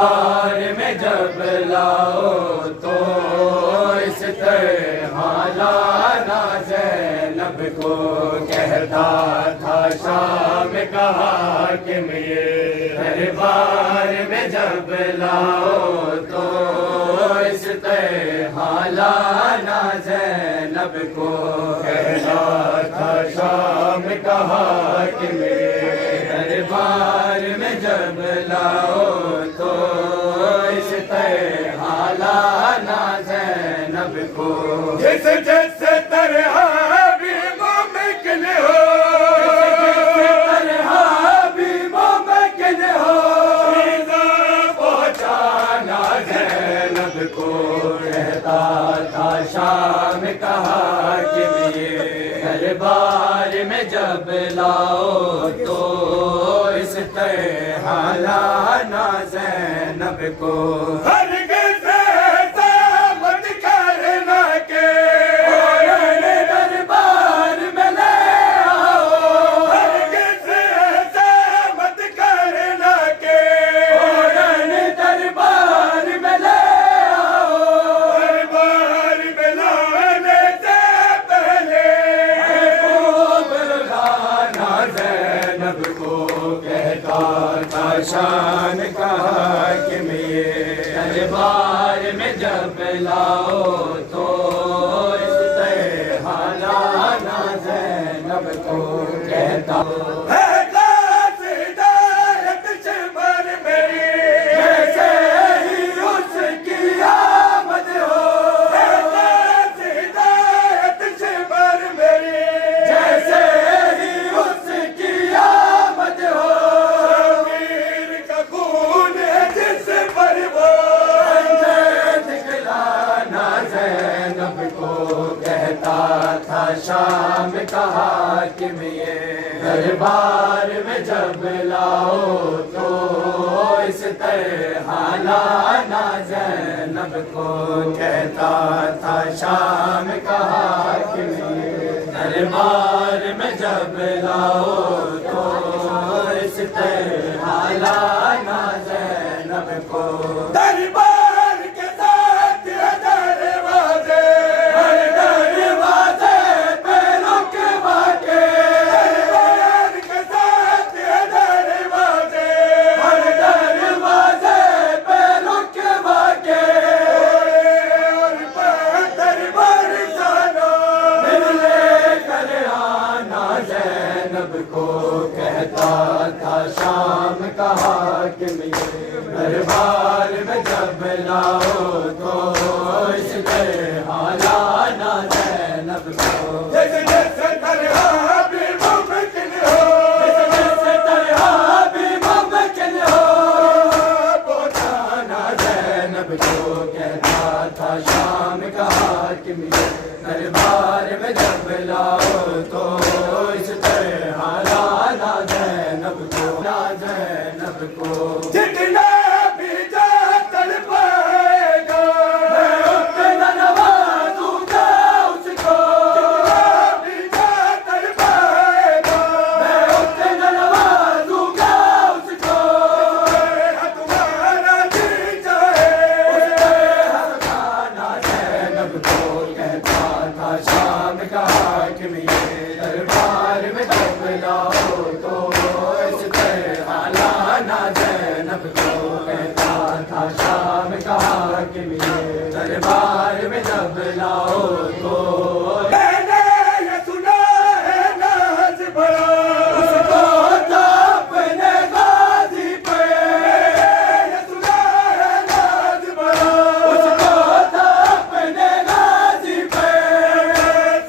دربار میں جب لاؤ تو اس طرح لانا زینب کو کہتا تھا شام کا حاکم یہ دربار میں جب لاؤ تو اس طرح لانا زینب کو کہتا تھا شام کا حاکم یہ دربار میں جب لاؤ تو اس طرح لانا زینب کو جس طرح بھی ممکن ہو پہنچانا زینب کو کہتا تھا شام کا حاکم یہ دربار میں جب لاؤ تو اس طرح لانا زینب کو ہرگز ایسا مت کرنا کہ دربار میں لے آؤ ہرگز ایسا مت کرنا کہ دربار میں لے آؤ دربار میں لانے سے پہلے خوب لانا زینب کو کہتا تھا شان کا حاکم یہ دربار میں جب لاؤ تو اس طرح لانا زینب کو کہتا شام کا حاکم یہ دربار میں جب لاؤ تو اس طرح لانا زینب کو کہتا تھا شام کا حاکم یہ دربار میں جب لاؤ تو اس طرح لانا زینب کو دربار کے ساتھ دروازے کو کہتا تھا شام کا حاکم یہ دربار میں جب لاؤ تو اس طرح لانا زینب کو جس طرح بھی ممکن ہو پہنچانا زینب کو کہتا تھا شام کا حاکم یہ دربار میں جب لاؤ تو اس طرح لانا زینب کو جتنا بھی جا تڑپائے گا میں اتنا نوازوں گا اس کو جتنا بھی جا تڑپائے گا میں اتنا نوازوں گا اس کو تمہارا دل چاہے اس لانا زینب کو کہتا تھا شام کا حاکم یہ دربار میں جب لاؤ تو اس طرح لانا زینب کو کہتا تھا شام کا حاکم یہ دربار میں جب لاؤ تو میں نے یہ سنا ہے ناز بڑا اس کو تو اپنے غازی پہ یہ سنا ہے ناز بڑا اس کو تو اپنے غازی پہ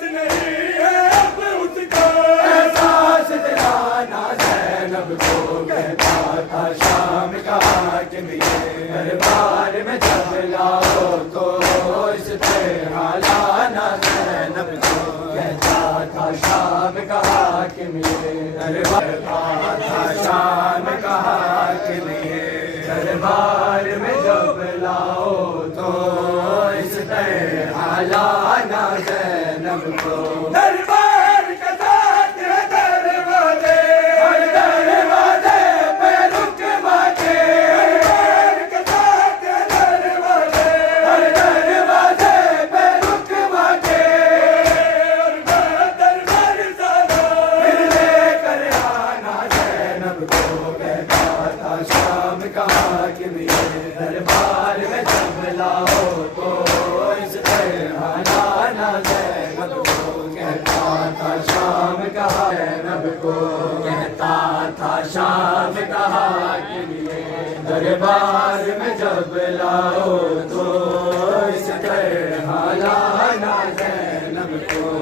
نہیں ہے اب اس کا احساس دلانا زینب کو کہتا تھا شام کا حاکم یہ دربار میں جب لاؤ تو اس طرح لانا زینب کو کہتا تھا شام کا حاکم یہ دربار تھا شام کا حاکم یہ دربار میں جب لاؤ تو اس طرح لانا زینب کو دربار کے ساتھ دروازے ہر دروازے پہ رکوا کے حاکم یہ دربار میں جب لاؤ تو اس طرح لانا زینب کو کہتا تھا شام کا زینب کو کہتا تھا شام کا حاکم یہ دربار میں جب لاؤ تو اس طرح لانا زینب کو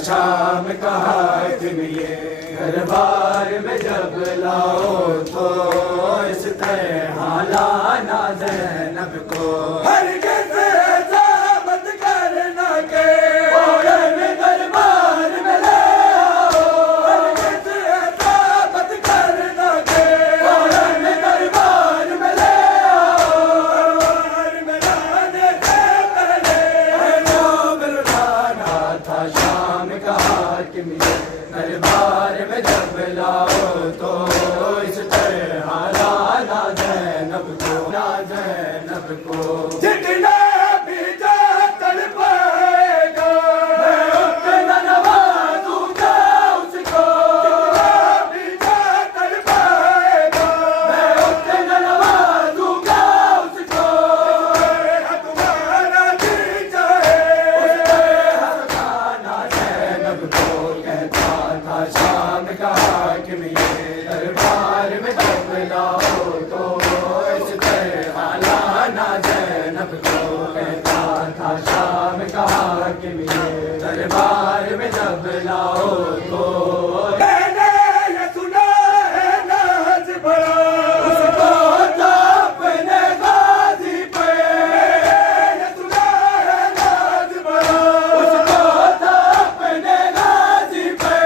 شام کا حاکم یہ دربار میں جب لاؤ تو اس طرح لانا زینب کو ہرگز ایسا مت کرنا کہ دربار میں لے آؤ ہرگز ایسا مت کرنا کہ دربار میں لے آؤ میں لانے سے پہلے جو ملانا تھا شام کا حاکم دربار میں جب لاؤ تو اس طرح لانا زینب کو جتنا بھی جا تڑپائے گا میں اتنا نوازوں گا اس کو جتنا بھی جا تڑپائے گا میں اتنا نوازوں گا اس کو تمہارا جی چاہے اس طرح لانا زینب کو کہتا تھا شام کا حاکم یہ دربار میں جب لاؤ تو اس طرح لانا زینب کو کہتا تھا شام کا حاکم یہ دربار میں جب لاؤ تو میں نے یہ سنا ہے ناز بڑا اس کو تو اپنے غازی پہ یہ سنا ہے ناز بڑا اس کو تو اپنے غازی پہ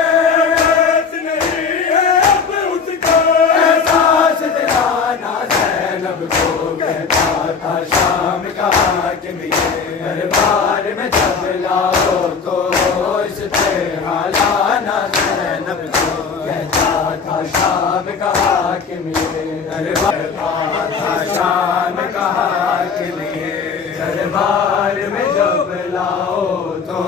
نہیں ہے اب اس کا احساس دلانا زینب کو کہتا تھا شام کا حاکم یہ دربار میں جب لاؤ تو اس طرح لانا زینب کو کہتا تھا شام کا حاکم یہ دربار تھا شام کا حاکم یہ دربار میں جب لاؤ تو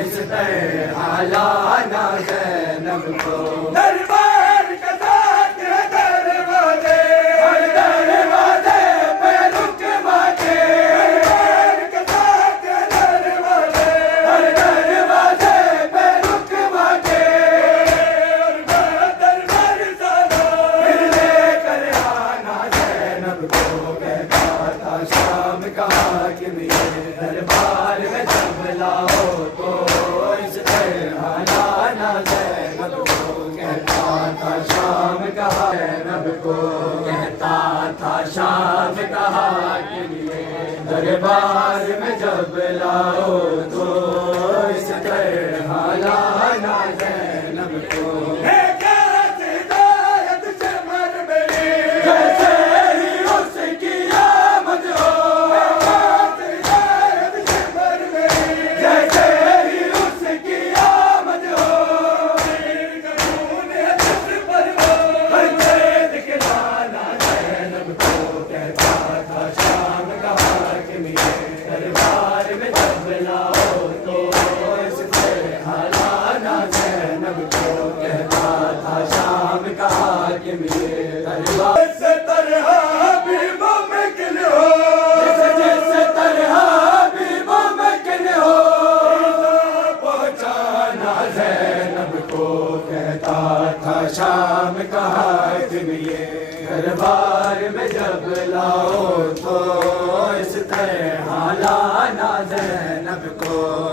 اس طرح لانا زینب کو دربار کا ساتھ ہے دروازے ہر دروازے پہ رکوا کے دربار کا ساتھ ہے دروازے ہر دروازے پہ رکوا کے دربار سارا پھر لے کر آنا زینب کو کہتا تھا شام کا حاکم یہ دربار میں جب لاؤ تو اس طرح لانا زینب کو کہتا تھا شام کا زینب کو کہتا تھا شام کا حاکم یہ دربار میں جب لاؤ تو اس طرح لانا زینب کو شام کا حاکم یہ دربار میں جب لاؤ تو اس طرح لانا زینب کو